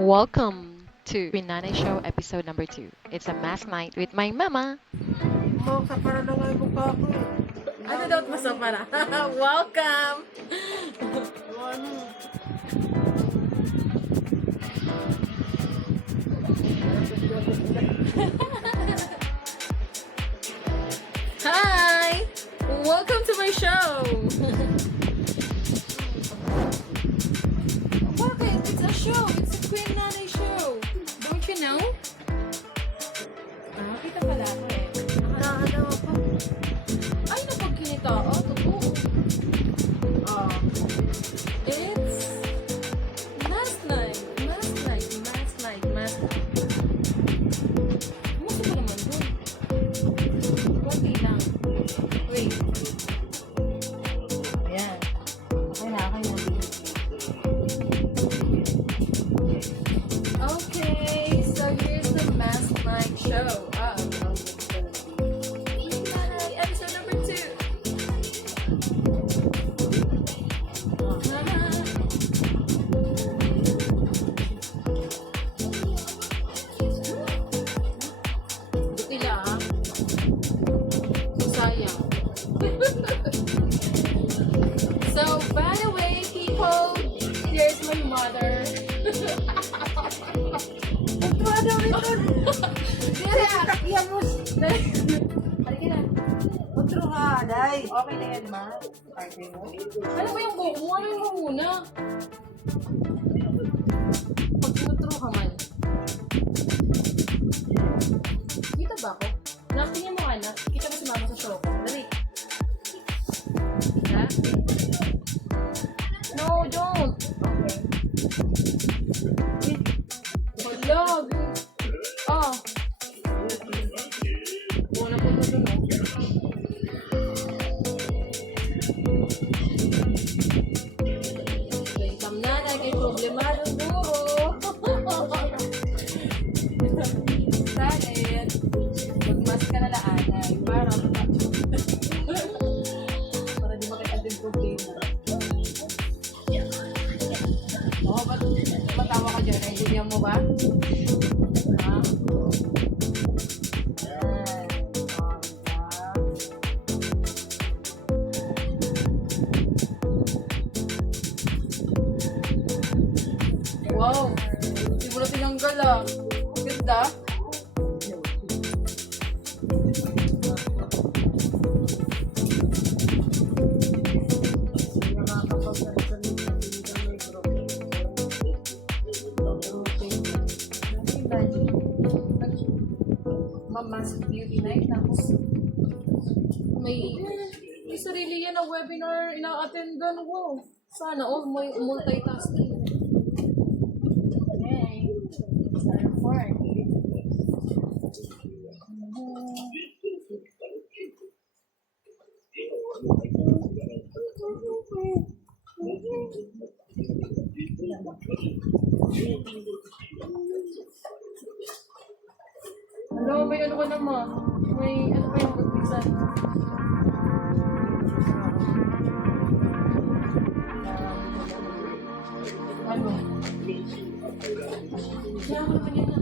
Welcome to Binanay Show episode number 2. It's a mask night with my mama. Sa para na nga yung mukha ko eh. Ano daw masok para? Welcome! Ano? Hi! Welcome to my show! Bakit? It's a show! It's a Queen Nanay show! Don't you know? Kita pala ako eh. Nakakalawa ako. Ay, napagkinita. Totoo. It's mask night. Mask night. Mask night. Mask night. Kumusta ba naman dun? Konti lang. Wait. Ayan. Okay na. Okay na. Okay. So here's the mask night show. Episode number 2. Butila ah. So sayang. So by the way, people, here's my mother. Ano ito? Yeah. Takyan mo. Halika na. Otro ha, day. Okay na yan, ma. Okay mo. Ano ba yung buhok mo? Ano yung muna? Pag sinutro ka man. Kita ba ako? Tingnan mo ka na. Kita mo si mama sa show ko. Dali. Kita? No, don't. Okay. Hala. Oh. Una po ito no? Welcome na, naging problemado duro. Salit. Magmas ka na laanay. Para di makita din problema. Oo, ba't matawa ka dyan? Naiintindihan mo ba? Ha? Wow! Hindi mo na tinanggal ah. Ganda. Mama's Beauty Night. Tapos may sarili yan na webinar ina-attendan ko. Sana all may multitasking. Okay. Start for Ano, may ano ka naman? May ano pa yung pagpisan? Ano? Kaya ako naman yun na.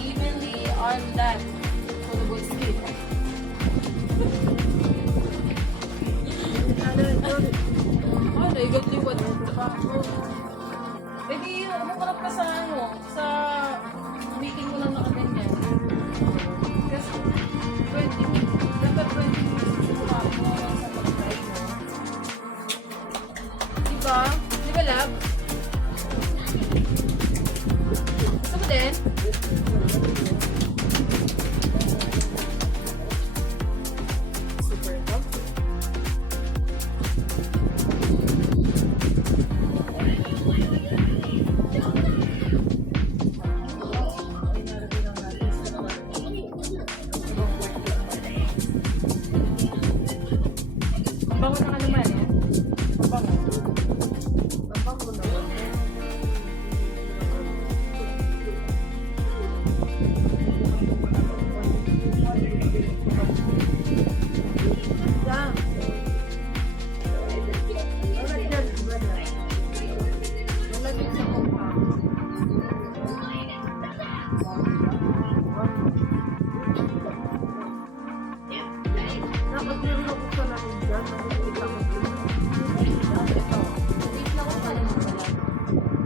Evenly on that. For the good sleep. Ano ito? Oh, naigat-liwat. Pwede, umarap ka sa ano, sa meeting mo lang nakaganyan. Kasi, 20, dapat 20 minutes umarap mo lang sa pag-try mo. Diba? Diba, lab? Gusto mo din? Super comfy. Bango na ka naman eh. Bango. Bango naman.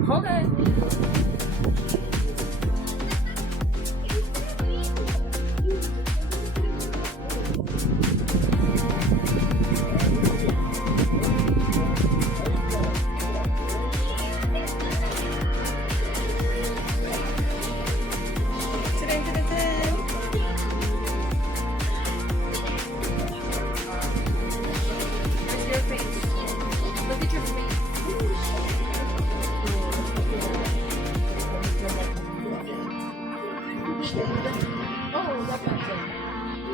Hold on. Where's your face? Look at your face. Oh, dapat yan.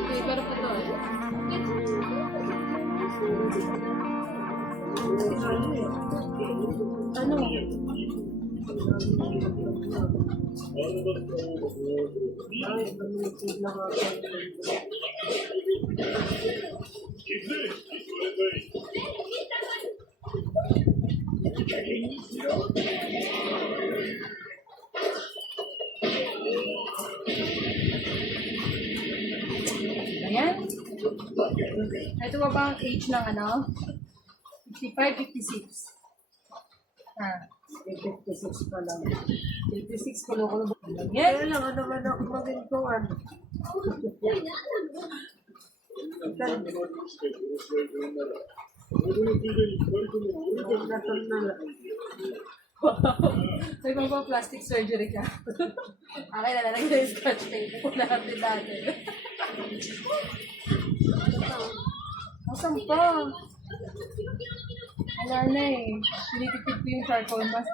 Okay, pero pa to. Ano? Ayan. Ito ba ba ang age ng ano? 55, 56. Ha? 56 pa lang. 56 kulo-kulo ba? Kaya Yan. lang, ano man ako magintuan. Natol na lang. May mga plastic surgery ka. Akin na lang yung scotch tape. Wala natin dati. Asan pa? Wala na eh. Tinitipid ko yung charcoal mask.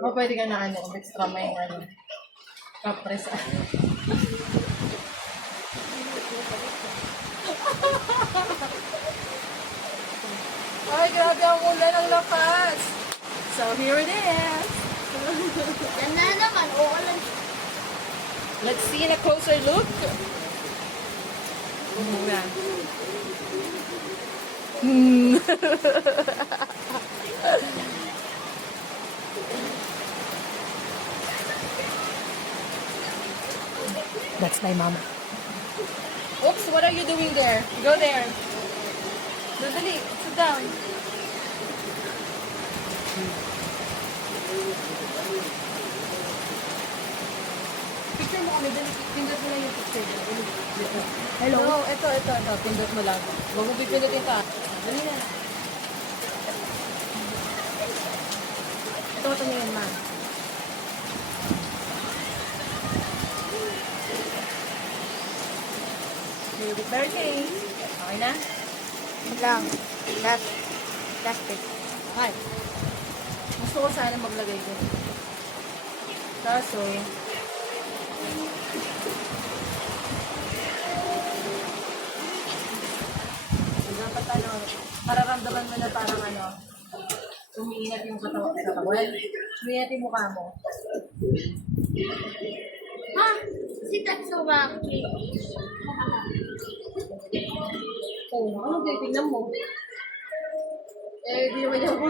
O pwede ka na ano, extra may ano. Kapres. Ay, grabe ang ulan ng lakas. So, here it is. Yan na naman, oo lang. Let's see in a closer look. Mura. That's my mama. Oops, what are you doing there? Go there. Dali, sit down. Picture mo kami, dali. Pindot mo lang yung picture. Hello? No, ito. Pindot mo lang. Huwag mo pipindutin ka. Dali na. Ito yun, ma. Favorite birthday. Okay na? Lang. Plastic. Okay. Gusto ko sana maglagay ko. Kaso, dapat ano, mararamdaman mo na parang ano, umiinat yung katawan. Umiinat yung mukha mo. Ha? Si Tatsumaki. Oo, ano titignan mo? Eh, di naman niya ako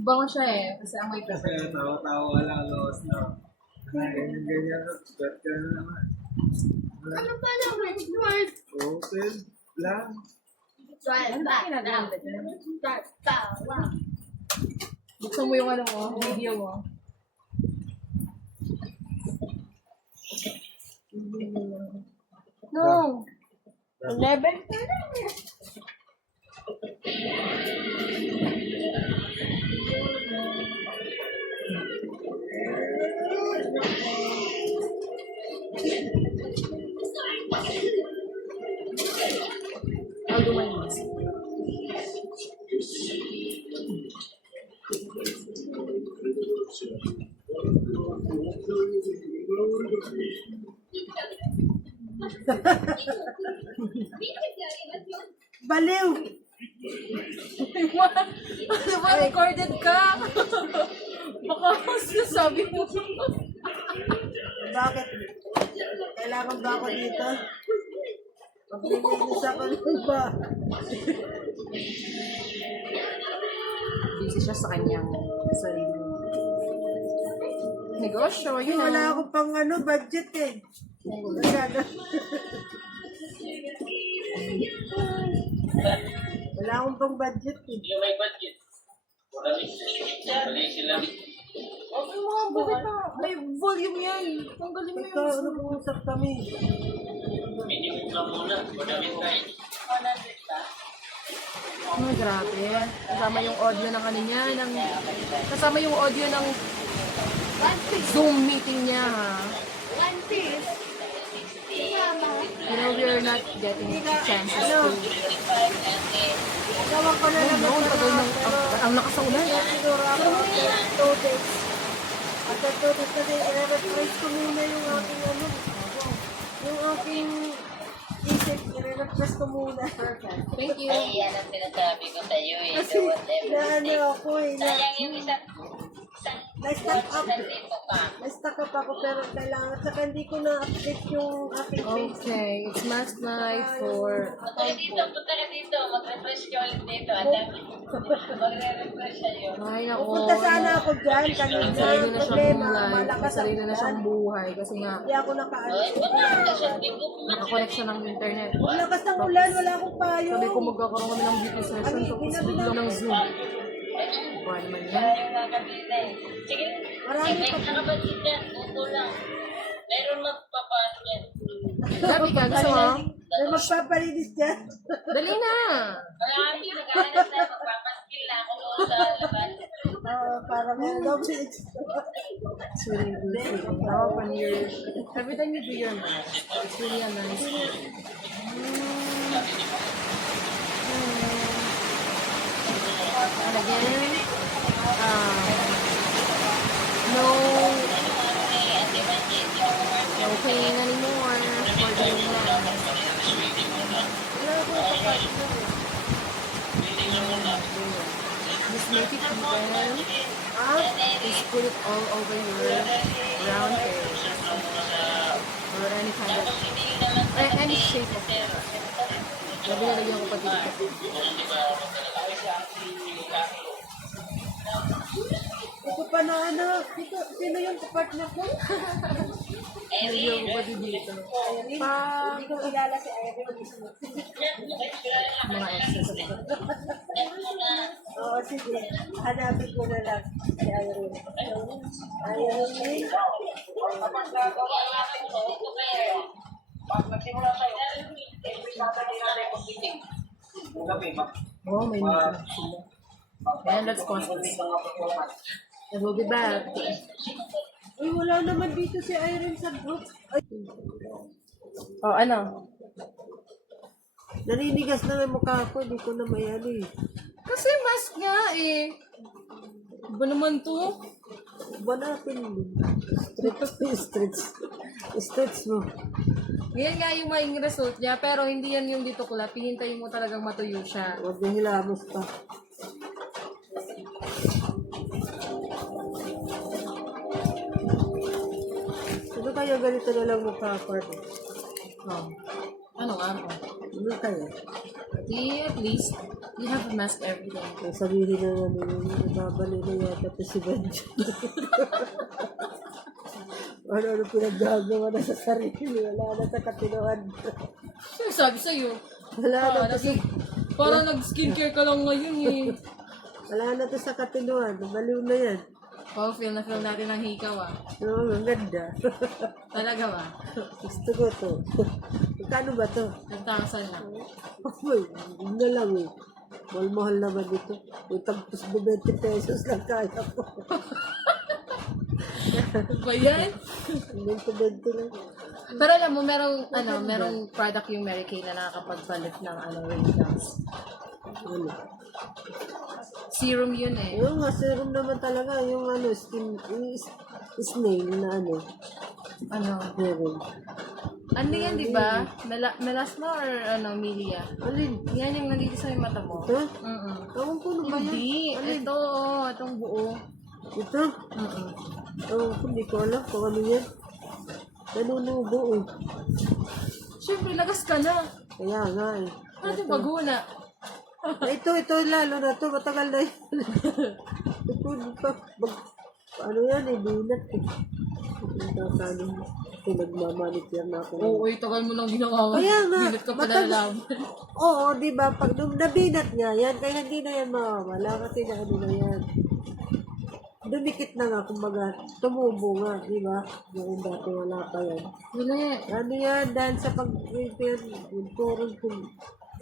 Bango siya eh, kasi ang may pepper. Kasi tawa-tawa lang los na. Ganyan-ganyan na. Bet ka na naman. Ano pa lang, Richard? Open lang. Ano ba ginagawa mo dyan? Tawa. Buksan mo yung ano mo, video mo. No! 11 pa lang. I'll do my best. Baliw! Ano ba? Recorded ka? Baka sabi mo. Bakit? Kailangan ba ako dito? Maglilinis ako ng ba? Busy siya sa kanyang sariling negosyo. Yun Wala ang akong pang budget eh. Wala akong pang budget eh. bakit na? May volume yan. Tanggalin mo Ito, yung... nag-uusap kami. Oh, grabe. Kasama yung audio ng ano niya, kasama yung audio ng Zoom meeting niya, ha? You know, we're not getting chances to... Gawa ko na lang No, tagal ng... Ang nakasaulan. siguro ako after 2 days. After 2 days kasi i-refresh ko muna yung aking yung aking isip, i-refresh ko muna. Perfect. Thank you. Ay, yan ang sinasabi ko sa iyo eh. Kasi na ako eh, Sayang yung isang na-stuck up. dito pa. Na-stuck up ako pero kailangan, saka hindi ko na-update yung aking face. Okay, it's mask night for... Punta ka dito. Mag-refresh ka ulit dito. Ang dami. Magre-refresh sa'yo. Ay, naku. Pupunta sana ako dyan, kanina, Sarili na siyang problema, live. malakas ang Sarili na siyang ulan. buhay. Kasi nga, Hindi ako nakaalis. Ay, ba't nakakasya? Hindi ko nakakonect siya ng internet. Lakas ng ulan, wala akong payo. Sabi ko magkakaroon kami ng beauty session. Tapos biglang ng Zoom. Buwan naman yan. yung kakabila eh. Sige, Marami may pa. nakabansin dyan. Buto lang. Meron magpapaano yan. Gabi ka, gusto mo? May magpapalinis dyan. Dali na! Marami, naghahanap tayo. Magpapaskil na ako doon sa labas. Para may double It's really good. Now, when you're... Every time you do your mask, it's really a nice thing. And again, no pain anymore for doing that. Just make it even. Just put it all over your round hair. Or any kind of, any shape of hair. Lagyan ko pa dito. Ito pa na sino yung partner ko? Lagyan ko pa dito. Hindi ko kilala si Irene. Mga excess of Oo, sige. Hanapin ko na lang si Irene. Irene? Oh, may nito sila. And let's pause this. And we'll be back. Uy, wala naman dito si Irene sa group. Ay, Oh, ano? naninigas na yung mukha ko. Hindi ko na mayali. Kasi mask nga eh. Ba naman to? Banapin mo. Stretch mo. Yan nga yung maing result niya, pero hindi yan yung dito kulap. Hihintayin mo talagang matuyo siya. Huwag na hilamos pa. Ano kaya ganito na lang mukha ko? Oh. Ano nga? Oh. Ano kaya? Di, at least, you have a mask every day. Kung sabihin na namin, ibabalik na yata to si Benjo. Ano pinaggagawa na sa sarili. Wala na sa katinuan. Ano sabi sa'yo? Wala na to sa... Parang nag-skincare ka lang ngayon eh. Wala na to sa katinuan. Baliw na yan. Oh, feel natin ang hikaw ah. Oo, ang ganda. Talaga ba? Gusto ko to. Magkano ba to? 10,000 lang. Uy, yun na lang eh. Mahal naman ito. Yung tagpos 20 pesos lang kaya ko. Ba yan? 20 lang. Pero alam mo, merong product yung Mary Kay na nakakapagpalit ng wrinkles. Ano? Serum yun eh. Yung nga, serum naman talaga. Yung skin, yung snail na Ano? serum. Ano yan, di ba? Melasma or Milia? Alin? Yan yung nandito sa yung mata mo. Ito? Ewan ko na ba yan? Hindi. Ito, itong buo. Ito? Ewan ko, hindi ko alam kung ano yan. Nanunubo eh. Siyempre, lagas ka na. Kaya nga eh. Ano yung baguna? Ito lalo na to. Matagal na yun. Ano yan eh, binat eh. Ito nagmamanicure na ako. Oo, tagal mo lang ginawa. Kaya nga, Bilit ka pa matagal- nalalaman. Oo, di ba? Pag nung nabinat nga yan, kaya hindi na yan mawawala kasi na ano na yan. Dumikit na nga, kumbaga, tumubo nga, di ba? Yung dati wala pa yan. Wala eh. Ano yan, dahil sa pag-repair, yung turong kung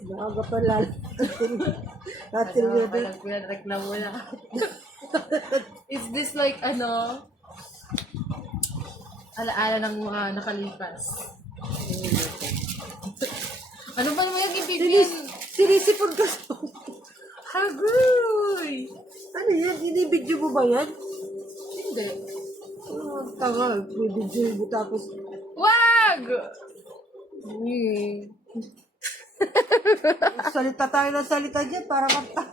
naaga pa lalo. Dati Ano, nga, parang pinagreklamo na. Is this like, alaala ng mga nakalipas? Ano ba naman yung ibigin? sinisipon ka sa... Hagoy! Ano yan? Inibidyo mo ba yan? Hindi. Tanga, bibidyo mo tapos... Wag! Salita tayo ng salita dyan para kanta.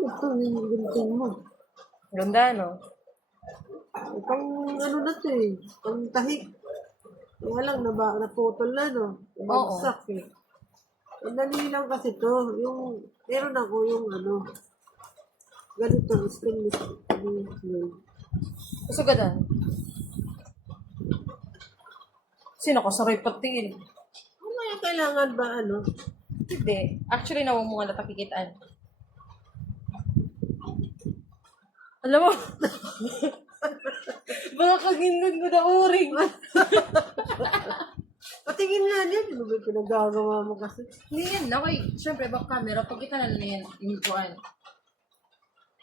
Ito, yung gunting mo. Ganda, no? Pang ano na to eh. Pang tahik. Kaya lang, naputol na no. Bagsak eh. Ang dali lang kasi to. Yung, meron ako yung ano. Ganito, stainless steel. Gusto ka dan? Sino ko? Saray patiin. Ano yung kailangan ba ano? Hindi. Actually, nawa mo nga natakikitaan. Alam mo, baka kagingan ko na uring. Patingin nga niya. Ano ba yung pinagagawa mo kasi? Hindi yan. Okay. Siyempre, back camera. Pag kita na yan, inupuan.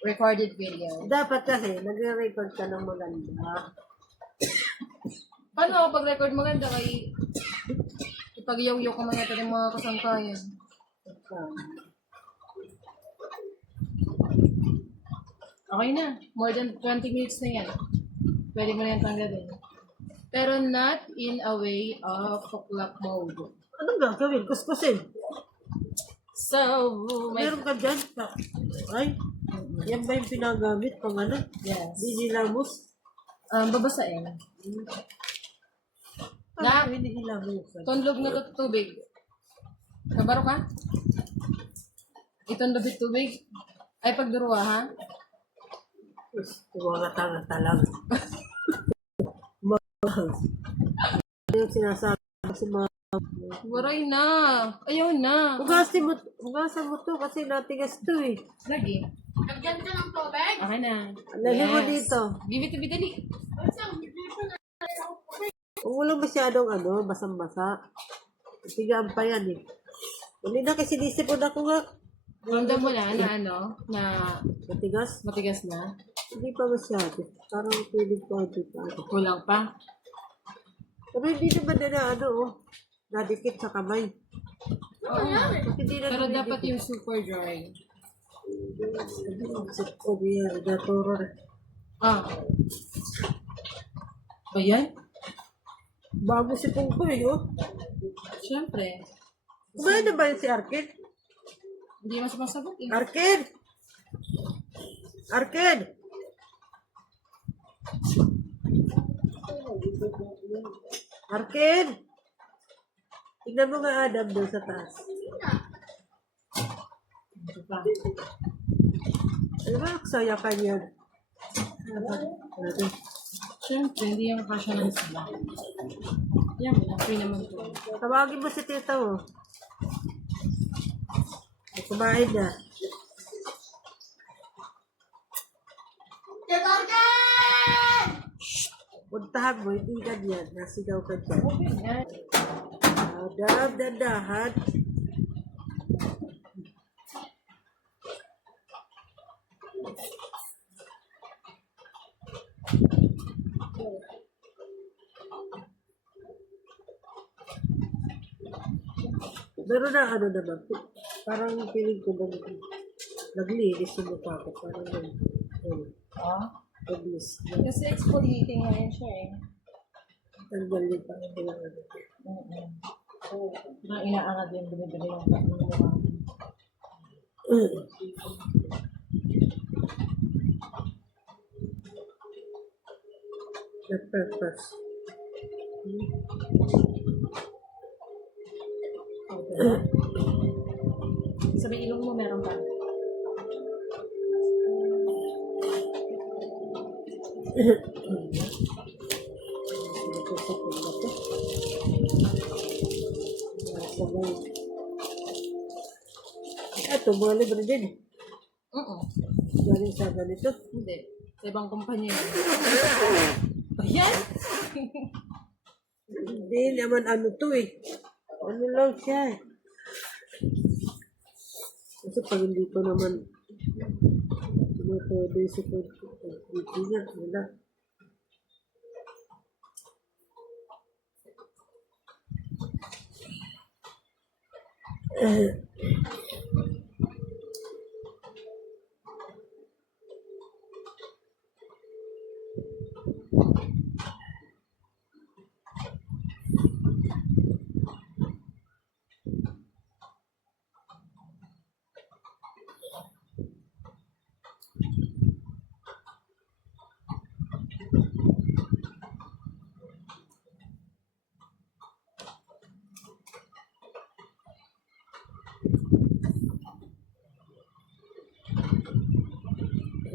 Recorded video. Dapat kasi, nagre-record ka ng maganda. Paano ako pag-record maganda kay ipag-yaw-yaw ko mga ito ng mga kasangkayan? Okay na. More than 20 minutes na yan. Pwede mo na yan tanggalin. Pero not in a way of clock mode. Anong gagawin? Kuskusin. So, Meron ka dyan? Ay, yan ba yung pinagamit pang ano? yes. Dinilamos? Babasain. Na? Dinilamos. Tonlog na to tubig. Kabaro ka? Itonlog it tubig? Ay, pagduruwa, ha? Tuwa ka talang. Ano yung sinasabi sa mga... Waray na. Ayaw na. Hugasan mo to kasi natigas to eh. Lagi. Nagyan ka ng tubig? Okay na. Lagyan mo dito. Give it to me, dali. Huwag mo lang masyadong ano, basang-basa. Tigaan pa yan eh. Hindi na kasi sinisipon ako nga. Ramdam mo na na Matigas? matigas na. Hindi pa masyado. Parang piling ko hindi pa. Kulang pa. Pero hindi naman na ano oh. Nadikit sa kamay. Kasi hindi na Pero dapat yung super dry. Oh, yeah, naturo na. Ba yan? Bago si Pungko eh, oh. Siyempre. Kumain na ba yun si Arkid? Hindi mas masagot eh. Arkid! Arkid! Arkid! Tignan mo nga Adam doon sa taas. Ito pa. Ano ba? Aksaya ka niyan. Siyempre, hindi yung kasya ng sila. Yan, free naman to. Tawagin mo si tita mo. Kumain na. Puntahan mo, hindi ganyan. Nasigaw ka dyan. Adam, dandahan. Meron na ano naman. Parang feeling ko naglinis yung mukha ko. Parang naglinis. Kasi exfoliating nga yan siya eh. Tanggal yung parang nilang ano. Parang inaangad yung dumidumi ng mukha. The purpose. Sa may ilong mo meron pa. Ito, mga libre din. Oo. Galing sa ganito. Hindi. Sa ibang kumpanya yun. Ayan! Hindi naman ano to eh. Ano lang siya eh. Kasi pag hindi ko naman pwede sa dito niya, wala.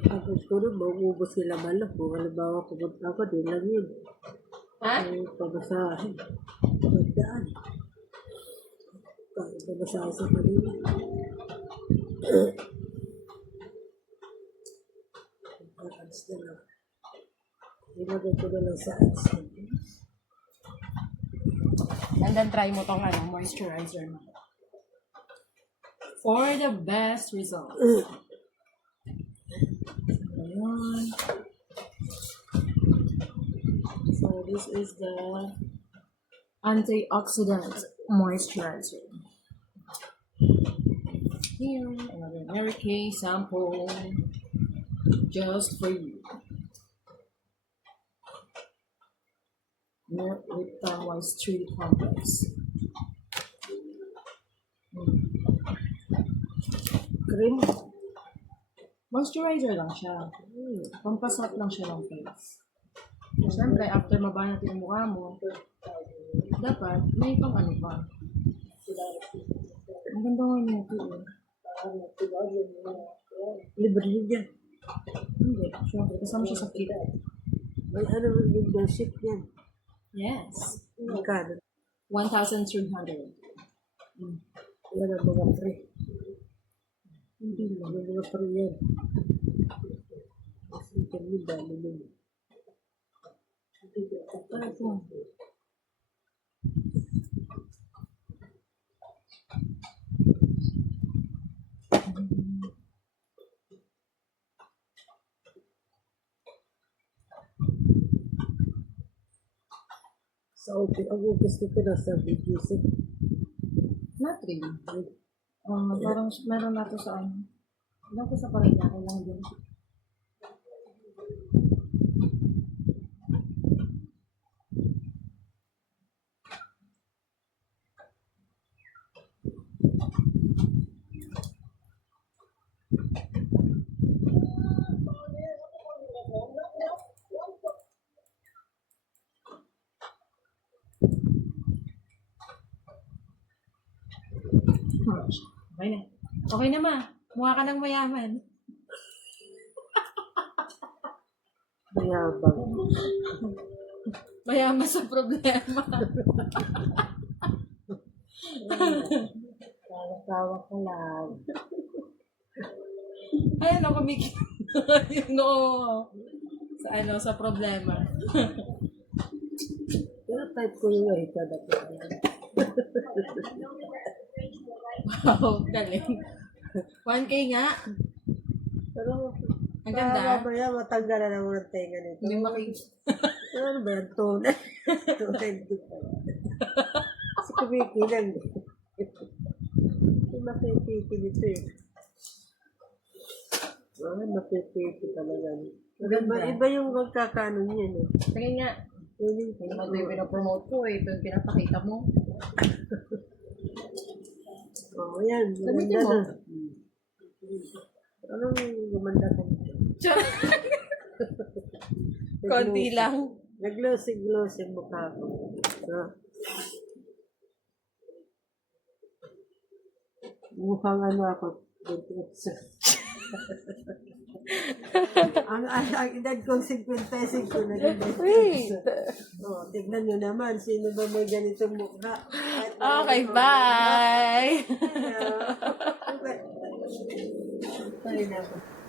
Tapos ko rin, maubos sila malak. Kung halimbawa pumunta ako, di lang yun. Ha? Ay, pamasahe. Pagdaan. Kahit pamasahe sa kanila. Ads na lang. Ilagay ko na lang sa ads. And then try mo tong moisturizer mo. For the best result. Ayan. So this is the antioxidant moisturizer. Here, another Mary Kay sample just for you. More Lipton Moisture Complex. Cream. Moisturizer lang siya. Pampasot lang siya ng face. Siyempre, after mabanat yung mukha mo, dapat may pang ano pa. Ang ganda nga niya ito eh. Libre din yan. Hindi, siyempre, kasama siya sa kit. May ano yung ship yan. Yes. Magkano? 1,300. Yan ang mga free. Hindi lang. Yung mga free yan. Kasi kami dami nun. Pero ito. Sa office, ang office nito nasa BGC. Not really. Parang meron na to sa ano. Ilang ko sa Paranaque lang din. Okay na. Okay na ma. Mukha ka ng mayaman. Mayabang. Mayaman sa problema. Tawa-tawa ko lang. Ay, ano, kumikita yung noo. Sa ano, sa problema. Pero type ko yung ahita dati. Wow, galing. 1K nga. Pero, Ang ganda. mamaya matanggal na naman ang tenga nito. Hindi makikita. Ano ba yan? Tunay. Tunay din pa. Kasi kumikilang. Hindi makikiti nito eh. Makikiti talaga. Pero iba yung magkakano niya. No? Sige nga. Tuloy Hindi naman ito yung pinapromote ko eh. Ito yung pinapakita mo. Oo, yan. Gamitin Gumanda mo. na. Anong gumanda ka nito? Konti lang. Nag-glossy-glossy mukha ko. So, Mukhang ano ako. ang edad kong 55 na ganyan. Wait. Oh, tignan nyo naman, sino ba may ganitong mukha? Kahit Okay, bye! Ay, na ako.